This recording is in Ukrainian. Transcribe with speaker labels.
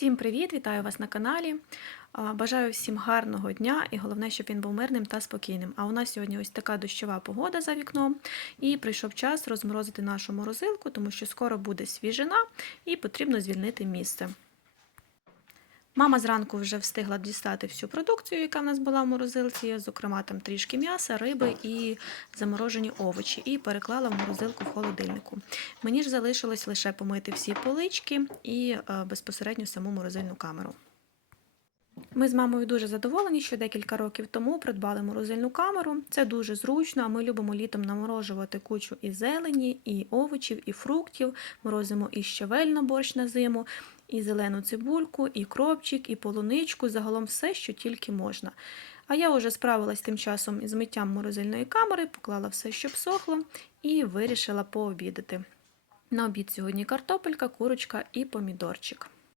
Speaker 1: Всім привіт! Вітаю вас на каналі. Бажаю всім гарного дня і головне, щоб він був мирним та спокійним. А у нас сьогодні ось така дощова погода за вікном, і прийшов час розморозити нашу морозилку, тому що скоро буде свіжина і потрібно звільнити місце. Мама зранку вже встигла дістати всю продукцію, яка в нас була в морозилці, зокрема там трішки м'яса, риби і заморожені овочі, і переклала в морозилку в холодильнику. Мені ж залишилось лише помити всі полички і е, безпосередньо саму морозильну камеру. Ми з мамою дуже задоволені, що декілька років тому придбали морозильну камеру. Це дуже зручно, а ми любимо літом наморожувати кучу і зелені, і овочів, і фруктів. Морозимо і щавель на борщ на зиму, і зелену цибульку, і кропчик, і полуничку, загалом все, що тільки можна. А я вже справилась тим часом із миттям морозильної камери, поклала все, щоб сохло, і вирішила пообідати. На обід сьогодні картопелька, курочка і помідорчик.